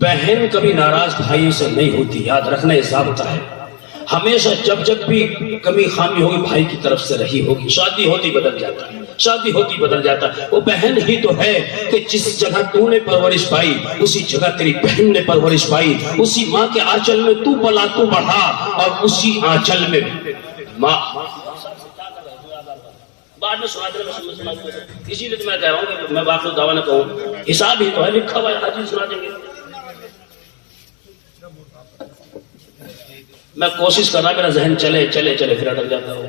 بہن کبھی ناراض بھائی سے نہیں ہوتی، یاد رکھنا یہ ضابطہ ہے۔ ہمیشہ جب بھی کمی خامی ہوگی بھائی کی طرف سے رہی ہوگی۔ شادی ہوتی بدل جاتا ہے، شادی ہوتی بدل جاتا ہے۔ وہ بہن ہی تو ہے کہ جس جگہ تو نے پرورش پائی اسی جگہ تیری بہن نے پرورش پائی، اسی ماں کے آنچل میں تو پلا تو بڑھا، اور اسی آنچل میں ماں۔ بعد میں سنا دیں، اسی لیے تو میں کہہ رہا ہوں کہ میں باقی دعویٰ نہ کہوں، حساب ہی تو ہے، لکھا ہوا ہے، حدیث سنا دیں گے۔ میں کوشش کر رہا میرا ذہن چلے چلے چلے پھر اٹک جاتا ہوں۔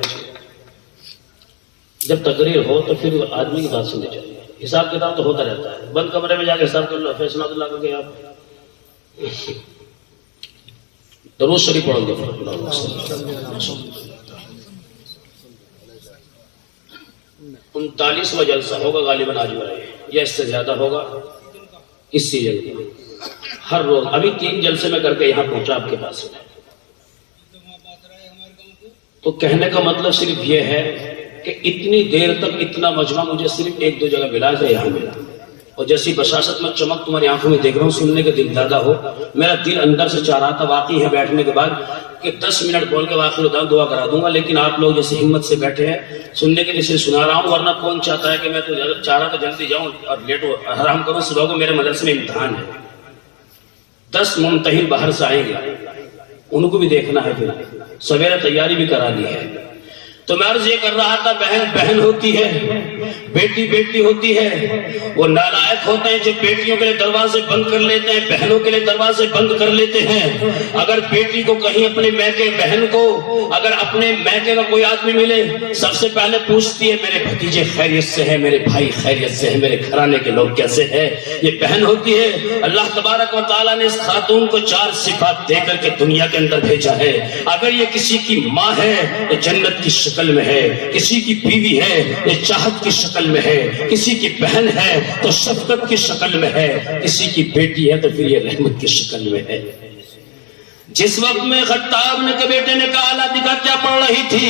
جب تقریر ہو تو پھر آدمی کی بات سننی چاہیے، حساب کتاب تو ہوتا رہتا ہے، بند کمرے میں جا کے حساب کر لو، پھر سنا دلا کر کے آپ درود شریف پڑھو گے۔ 39واں جلسہ ہوگا غالباً آج ہو رہا ہے، یا اس سے زیادہ ہوگا اس سیزن میں، ہر روز۔ ابھی 3 جلسے میں کر کے یہاں پہنچا آپ کے پاس۔ تو کہنے کا مطلب صرف یہ ہے کہ اتنی دیر تک اتنا مجمع مجھے صرف 1-2 جگہ ملا ہے، یہاں ملا، اور جیسی بشاشت میں چمک تمہاری آنکھوں میں دیکھ رہا ہوں، سننے کے دل دادا ہو، میرا دل اندر سے چاہ رہا تھا واقعی ہے بیٹھنے کے بعد کہ 10 منٹ بول کے واقعی ہوتا ہوں، دعا کرا دوں گا، لیکن آپ لوگ جیسے ہمت سے بیٹھے ہیں سننے کے لیے سے سنا رہا ہوں، ورنہ کون چاہتا ہے کہ میں تو چاہ رہا تو جلدی جاؤں اور لیٹ ہو آرام کروں۔ صبح کو میرے مدرسے میں امتحان ہے، 10 ممتحن باہر سے آئیں گے، ان کو بھی دیکھنا ہے، پھر سویرے تیاری بھی کرا لی ہے۔ تو میں عرض یہ کر رہا تھا، بہن بہن ہوتی ہے، بیٹی بیٹی ہوتی ہے۔ وہ نالائق ہوتے ہیں جو بیٹیوں کے لیے دروازے بند کر لیتے ہیں، بہنوں کے لیے دروازے بند کر لیتے ہیں۔ اگر بیٹی کو کہیں اپنے میکے، بہن کو اگر اپنے میکے کا کوئی آدمی ملے، سب سے پہلے پوچھتی ہے میرے بھتیجے خیریت سے ہیں، میرے بھائی خیریت سے ہیں، میرے گھرانے کے لوگ کیسے ہیں، یہ بہن ہوتی ہے۔ اللہ تبارک و تعالیٰ نے اس خاتون کو 4 صفات دے کر کے دنیا کے اندر بھیجا ہے۔ اگر یہ کسی کی ماں ہے تو جنت کی شکل میں ہے، کسی کی بیوی ہے یہ چاہت کی شکل میں ہے، کسی کی بہن ہے تو شفقت کی شکل میں ہے، کسی کی بیٹی ہے تو پھر یہ رحمت کی شکل میں ہے۔ جس وقت میں خطاب نے کے بیٹے نے کہا لاتکا کیا پڑھ رہی تھی،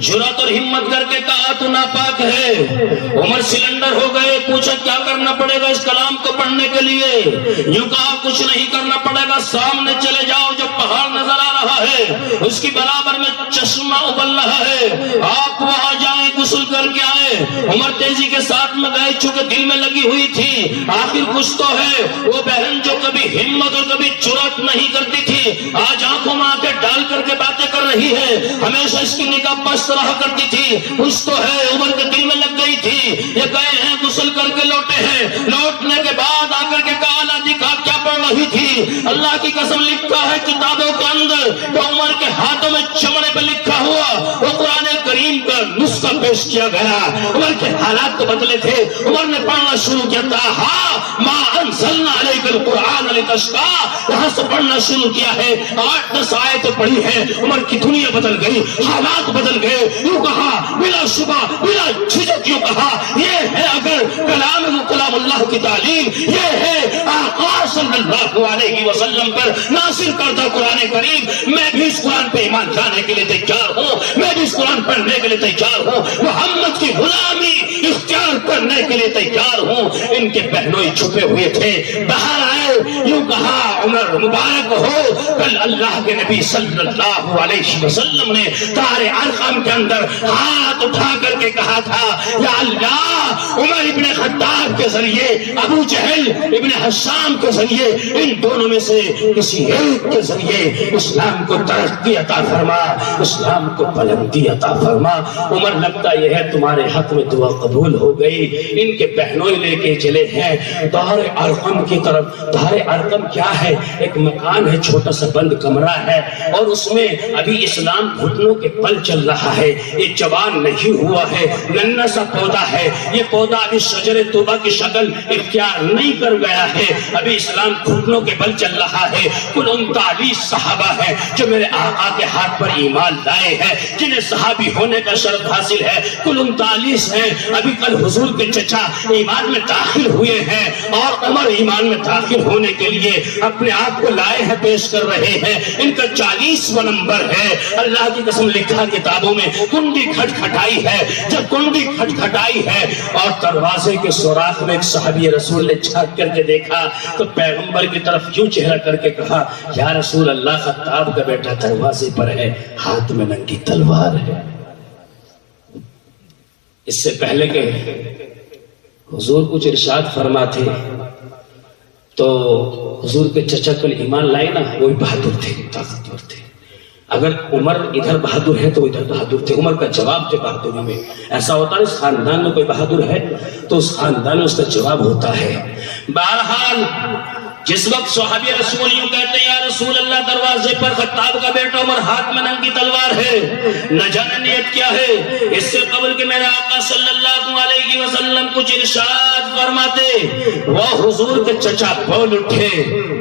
جرات اور ہمت کر کے کہا تو ناپاک ہے۔ عمر سلنڈر ہو گئے، پوچھا کیا کرنا پڑے گا اس کلام کو پڑھنے کے لیے، یوں کہا کچھ نہیں کرنا پڑے گا، سامنے چلے جاؤ جو پہاڑ نظر آ رہا رہا ہے، اس کی برابر میں چشمہ ابل رہا ہے، آپ وہاں جائیں غسل کر کے آئے۔ عمر تیزی کے ساتھ میں گئے، چونکہ دل میں لگی ہوئی تھی آخر کچھ تو ہے۔ وہ بہن جو کبھی ہمت اور کبھی جرأت نہیں کرتی تھی، آج آنکھوں میں آنکھیں ڈال کر کے باتیں کر رہی ہے، ہمیشہ اس کی نگاہ پست رہا کرتی تھی، کچھ تو ہے۔ عمر کے دل میں لگ گئی تھی، یہ گئے ہیں غسل کر کے لوٹے ہیں، لوٹنے کے بعد آ کر کے کہا دکھا کیا پڑھ رہی تھی؟ اللہ کی قسم لکھا ہے کتابوں کے اندر کہ عمر کے ہاتھوں میں چمڑے پہ لکھا ہوا وہ قرآن کریم کا نسخہ پیش کیا گیا۔ عمر کے حالات تو بدلے تھے، عمر نے پڑھنا شروع کیا تھا، ہاں ما انزلنا علیک القرآن لتشقی، یہاں سے پڑھنا شروع کیا ہے، 8-10 آیتیں پڑھی ہیں، عمر کی دنیا بدل گئی، حالات بدل گئے۔ یوں کہا بلا شبہ بلا جھجک، یوں کہا یہ ہے اگر کلام اللہ کی تعلیم، یہ ہے آقا صلی اللہ علیہ وسلم پر نازل کردہ قرآن کریم، میں بھی اس قرآن پہ ایمان لانے کے لیے تیار ہوں، میں بھی اس قرآن پڑھنے کے لیے تیار ہوں، محمد کی غلامی اختیار کرنے کے لیے تیار ہوں۔ ان کے بہنوئی چھپے ہوئے تھے، باہر آئے، یوں کہا عمر مبارک ہو، کل اللہ کے نبی صلی اللہ علیہ وسلم نے دار ارقم کے اندر ہاتھ اٹھا کر کے کہا تھا یا اللہ، عمر ابن خطاب کے ذریعے، ابو جہل ابن حشام کے ذریعے، ان دونوں میں سے کسی ایک کے ذریعے اسلام کو ترقی عطا فرما، اسلام کو بلندی عطا فرما۔ عمر لگتا یہ ہے تمہارے حق میں دعا قبول ہو گئی۔ ان کے بہنوئی لے کے چلے ہیں دار ارقم کی طرف۔ دار ارقم کیا ہے؟ ایک مکان ہے، چھوٹا سا بند کمرہ ہے، اور اس میں ابھی اسلام گھٹنوں کے پل چل رہا ہے، یہ جوان نہیں ہوا ہے، ننھا سا پودا ہے، یہ پودا ابھی شجر توبہ کی شکل اختیار نہیں کر گیا ہے، ابھی اسلام گھٹنوں کے بل چل رہا ہے۔ کل 39 صحابہ ہیں جو میرے آقا کے ہاتھ پر ایمان لائے ہیں، جنہیں صحابی ہونے کا شرف حاصل ہے، کل 39 ہیں۔ ابھی کل حضور کے چچا ایمان میں داخل ہوئے ہیں، اور عمر ایمان میں داخل ہونے کے لیے اپنے آپ کو لائے ہیں، پیش کر رہے ہیں۔ ان کا 40واں نمبر ہے۔ اللہ کی قسم لکھا کتابوں میں، کنڈی کھٹکھٹائی ہے، جب کنڈی کھٹکھٹائی ہے اور دروازے کے سوراخ میں ایک صحابی رسول نے جھانک کر کے دیکھا تو پیغمبر کی طرف یوں چہرہ کر کے کہا یا رسول اللہ، خطاب کا بیٹا دروازے پر ہے، ہاتھ میں ننگی تلوار ہے۔ اس سے پہلے کہ حضور کچھ ارشاد فرماتے تو حضور کے چچا کل ایمان لائے نا، وہی بہادر تھے، طاقتور تھے۔ اگر عمر ادھر بہادر ہے تو ادھر بہادر تھے، عمر کا جواب تھے بہادری میں۔ ایسا ہوتا ہے اس خاندان میں کوئی بہادر ہے تو اس خاندان میں اس کا جواب ہوتا ہے۔ بہرحال جس وقت صحابی رسول یوں کہتے ہیں یا رسول اللہ، دروازے پر خطاب کا بیٹا عمر، ہاتھ میں ننگی تلوار ہے، نہ جانے نیت کیا ہے۔ اس سے قبل کہ میرے آقا صلی اللہ علیہ وسلم کچھ ارشاد فرماتے، وہ حضور کے چچا بول اٹھے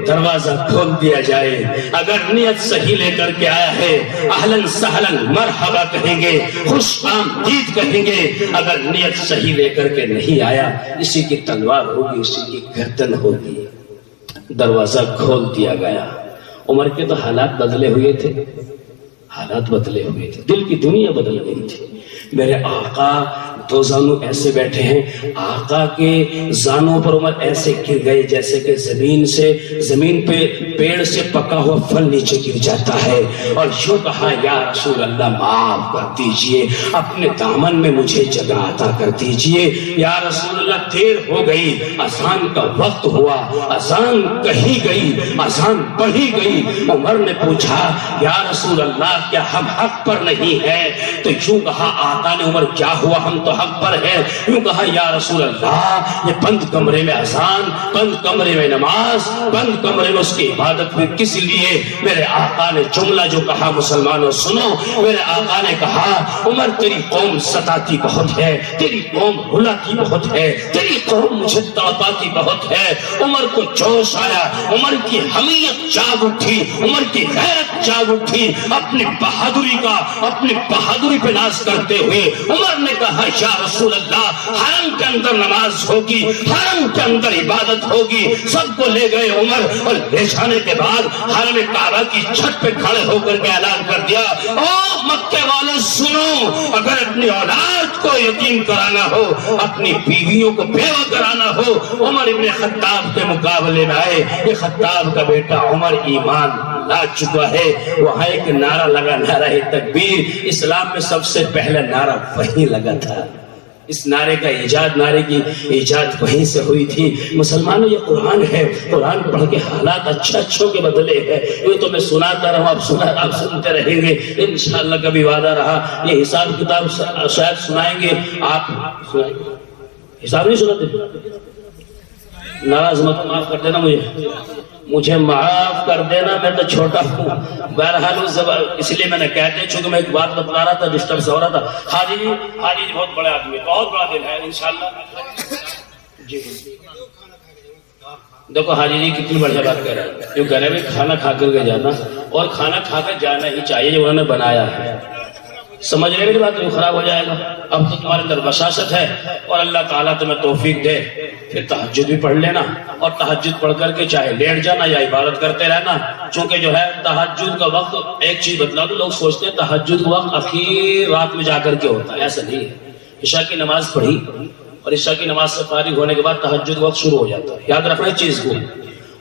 دروازہ کھول دیا جائے، اگر نیت صحیح لے کر کے آیا ہے اہلاً سہلاً مرحبا کہیں گے، خوش آمدید کہیں گے، اگر نیت صحیح لے کر کے نہیں آیا اسی کی تلوار ہوگی، اسی کی گردن ہوگی۔ دروازہ کھول دیا گیا۔ عمر کے تو حالات بدلے ہوئے تھے، حالات بدلے ہوئے تھے، دل کی دنیا بدل گئی تھی۔ میرے آقا دو زانوں ایسے بیٹھے ہیں، آقا کے زانوں پر عمر ایسے گر گئے جیسے کہ زمین پہ پیڑ سے پکا ہوا پھل نیچے گر جاتا ہے، اور یوں کہا یا رسول اللہ معاف کر دیجئے، اپنے دامن میں مجھے جگہ عطا کر دیجئے، یا رسول اللہ دیر ہو گئی، اذان کا وقت ہوا، اذان کہی گئی، اذان پڑھی گئی۔ عمر نے پوچھا یا رسول اللہ کیا ہم حق پر نہیں ہیں؟ تو یوں کہا آقا نے، عمر کیا ہوا، ہم تو حق پر ہے۔ یوں کہا یا رسول اللہ، یہ بند کمرے میں اذان، بند کمرے میں نماز، بند کمرے میں اس کی عبادت میں کس لیے؟ میرے آقا نے جملہ جو کہا مسلمانوں سنو، میرے آقا نے کہا عمر تیری قوم ستاتی بہت ہے، تیری قوم رلاتی بہت ہے، تیری قوم مجھے تڑپاتی بہت ہے۔ عمر کو جوش آیا، عمر کی حمیت جاگ اٹھی، عمر کی غیرت جاگ اٹھی، اپنی بہادری پہ ناز کرتے ہوئے عمر نے کہا یا رسول اللہ، حرم کے اندر نماز ہوگی، حرم کے اندر عبادت ہوگی۔ سب کو لے گئے عمر، اور لے جانے کے بعد حرم کعبہ کی چھت پہ کھڑے ہو کر کے اعلان کر دیا، او مکے والے سنو، اگر اپنی اولاد کو یتیم کرانا ہو، اپنی بیویوں کو بیوہ کرانا ہو، عمر ابن خطاب کے مقابلے میں آئے۔ یہ خطاب کا بیٹا عمر ایمان لا چکا ہے، وہاں ایک نعرہ لگا، نعرہ تکبیر۔ اسلام میں سب سے پہلا نعرہ وہیں لگا تھا، اس نعرے کی ایجاد وہیں سے ہوئی تھی۔ مسلمانوں یہ قرآن ہے، قرآن پڑھ کے حالات اچھوں کے بدلے ہیں۔ یہ تو میں سناتا رہا، آپ سنتے رہیں گے انشاءاللہ۔ کبھی وعدہ رہا یہ حساب کتاب شاید سنائیں گے، آپ سنائیں گے، حساب نہیں سناتے؟ ناراض مت، معاف کر دینا مجھے معاف کر دینا، میں تو چھوٹا ہوں۔ بہرحال اس لیے میں نے کہتے، چونکہ میں ایک بات بتلا رہا تھا، ڈسٹرب سے ہو رہا تھا۔ حاجی جی بہت بڑے آدمی، بہت بڑا دل ہے انشاءاللہ۔ جی دیکھو حاجی جی کتنی بڑھیا بات کہہ رہے ہیں، جو کہہ رہے ہیں کھانا کھا کر کے جانا، اور کھانا کھا کر جانا ہی چاہیے جو انہوں نے بنایا ہے۔ سمجھ رہے میری بات؟ نہیں خراب ہو جائے گا۔ اب تو تمہارے اندر بشاشت ہے، اور اللہ تعالیٰ تمہیں توفیق دے، پھر تہجد بھی پڑھ لینا، اور تہجد پڑھ کر کے چاہے لیٹ جانا یا عبادت کرتے رہنا۔ چونکہ جو ہے تہجد کا وقت، ایک چیز بتلا دو، لوگ سوچتے ہیں تہجد کا وقت اخیر رات میں جا کر کے ہوتا ہے، ایسا نہیں ہے۔ عشاء کی نماز پڑھی اور عشاء کی نماز سے فارغ ہونے کے بعد تہجد کا وقت شروع ہو جاتا ہے۔ یاد رکھنا اس چیز کو،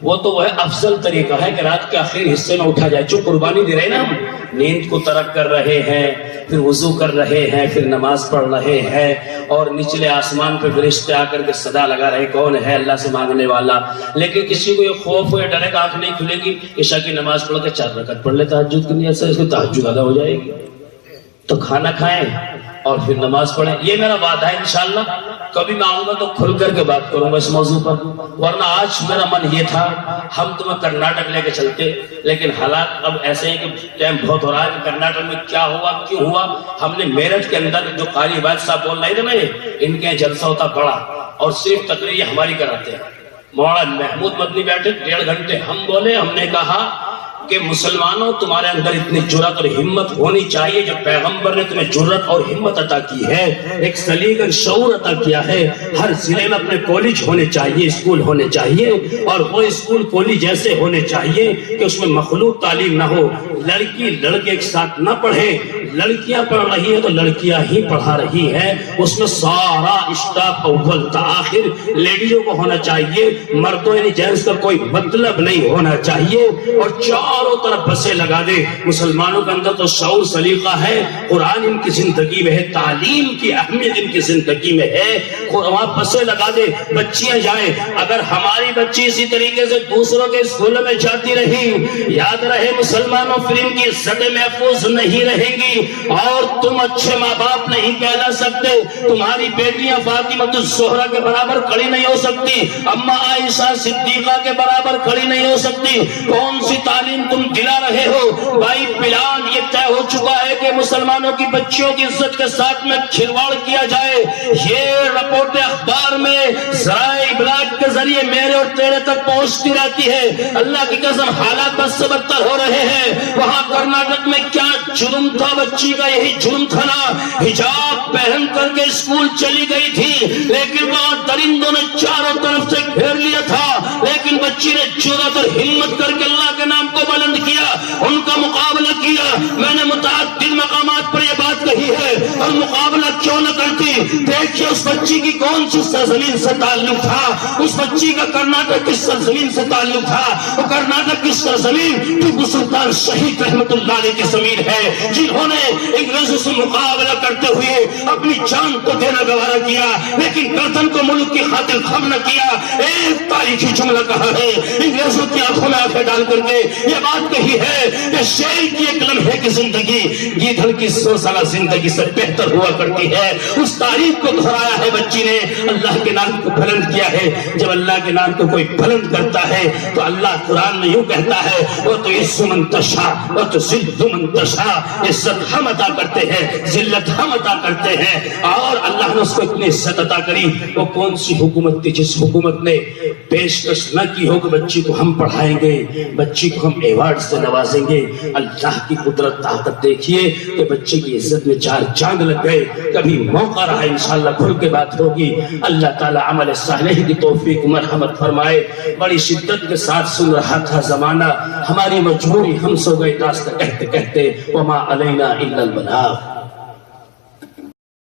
وہ ہے افضل طریقہ ہے کہ رات کے آخر حصے میں اٹھا جائے۔ جو قربانی دے رہے ہیں نا، ہم نیند کو ترک کر رہے ہیں، پھر وضو کر رہے ہیں، پھر نماز پڑھ رہے ہیں، اور نچلے آسمان پہ فرشتے آ کر کے صدا لگا رہے کون ہے اللہ سے مانگنے والا۔ لیکن کسی کو یہ خوف یا ڈرے گا آنکھ نہیں کھلے گی، عشاء کی نماز پڑھ کے 4 رکعت پڑھ لے تہجد کی نیت سے، اس کو تہجد ادا ہو جائے گی۔ تو کھانا کھائیں اور پھر نماز پڑھیں، یہ میرا وعدہ ہے انشاءاللہ۔ کبھی میں آؤں گا تو کھل کر کے بات کروں گا اس موضوع پر، ورنہ آج میرا من یہ تھا ہم تمہیں کرناٹک لے کے چلتے، لیکن حالات اب ایسے ہیں کہ ٹائم بہت ہو رہا ہے کہ کرناٹک میں کیا ہوا کیوں ہوا۔ ہم نے میرٹھ کے اندر جو قاری عباد صاحب بول رہے تھے نا، ان کے جلسہ ہوتا بڑا، اور صرف تقریر ہماری کراتے ہیں۔ مولانا محمود مدنی بیٹھے 1.5 گھنٹے، ہم بولے، ہم نے کہا کہ مسلمانوں تمہارے اندر اتنی جرات اور ہمت ہونی چاہیے جو پیغمبر نے تمہیں جرات اور ہمت عطا کی ہے، ایک سلیقہ شعور عطا کیا ہے۔ ہر ضلع میں اپنے کالج ہونے چاہیے، اسکول ہونے چاہیے، اور وہ اسکول کالج ایسے ہونے چاہیے کہ اس میں مخلوط تعلیم نہ ہو، لڑکی لڑکے ایک ساتھ نہ پڑھیں، لڑکیاں پڑھ رہی ہیں تو لڑکیاں ہی پڑھا رہی ہیں، اس میں سارا اشتاق اول تا آخر لیڈیوں کو ہونا چاہیے، مردوں یعنی جینس کا کوئی مطلب نہیں ہونا چاہیے، اور چاروں طرف بسیں لگا دے۔ مسلمانوں کے اندر تو شعور سلیقہ ہے، قرآن ان کی زندگی میں ہے، تعلیم کی اہمیت ان کی زندگی میں ہے، وہاں بسیں لگا دے، بچیاں جائیں۔ اگر ہماری بچی اسی طریقے سے دوسروں کے اسکولوں میں جاتی رہی، یاد رہے مسلمانوں پھر ان کی عزت محفوظ نہیں رہیں گی، اور تم اچھے ماں باپ نہیں کہلا سکتے۔ تمہاری بیٹیاں فاطمہ الزہرا کے برابر کھڑی نہیں ہو سکتی، اما عائشہ صدیقہ کے برابر کھڑی نہیں ہو سکتی۔ کون سی تعلیم تم دلا رہے ہو؟ بھائی پلان یہ طے ہو چکا ہے کہ مسلمانوں کی بچیوں کی عزت کے ساتھ میں کھلواڑ کیا جائے۔ یہ رپورٹ اخبار میں ذرائع ابلاغ کے ذریعے میرے اور تیرے تک پہنچتی رہتی ہے۔ اللہ کی قسم حالات بد سے بدتر ہو رہے ہیں۔ وہاں کرناٹک میں کیا جرم تھا، بچی کا یہی جرم تھا نا، حجاب پہن کر کے اسکول چلی گئی تھی، لیکن وہاں درندوں نے چاروں طرف سے گھیر لیا تھا، لیکن بچی نے جرأت اور ہمت کر کے اللہ کے نام کو بلند کیا، ان کا مقابلہ کیا۔ میں نے متعدد مقامات پر یہ بات کہی ہے، اور مقابلہ کیوں نہ کرتی؟ دیکھیے اس بچی کی کون سی سرزمین سے تعلق تھا، اس بچی کا کرناٹک کس سرزمین سے تعلق تھا۔ وہ کرناٹک کی سرزمین ٹیپو سلطان شہید رحمت اللہ علیہ کی زمین ہے، جنہوں نے انگریزوں سے مقابلہ کرتے ہوئے اپنی جان کو دینا گوارا کیا، لیکن گردن کو ملک کی خاطر خم نہ کیا۔ ایک تاریخی جملہ کہا ہے، انگریزوں کی آنکھوں میں آنکھیں ڈال کر کے یہ بات کہی ہے کہ شیر کی ایک لمحے کی زندگی گیدھڑ کی 100 سالہ زندگی سے بہتر ہوا کرتی ہے۔ اس تاریخ کو دہرایا ہے بچی نے، اللہ کے نام کو بلند کیا ہے۔ جب اللہ کے نام کو کوئی بلند کرتا ہے تو اللہ قرآن میں یوں کہتا ہے، وہ تو عز من تشاء وہ تو ذل من تشاء، عزت ہم عطا کرتے ہیں، ذلت ہم عطا کرتے ہیں۔ اور اللہ نے اس کو اتنی عزت عطا کری۔ وہ کون سی حکومت تھی جس حکومت نے پیشکش نہ کی ہو کہ بچی کو ہم پڑھائیں گے، بچی کو ہم ایوارڈ سے نوازیں گے؟ اللہ کی قدرت طاقت دیکھیے کہ بچی کی عزت میں 4 چاند لگ گئے۔ کبھی موقع رہا انشاءاللہ کھل کے بات ہوگی۔ اللہ تعالیٰ عمل صالح کی توفیق مرحمت فرمائے۔ بڑی شدت کے ساتھ سن رہا تھا زمانہ، ہماری مجبوری، ہم سو گئے داستہ کہتے کہتے، وما علینا الا البلاغ۔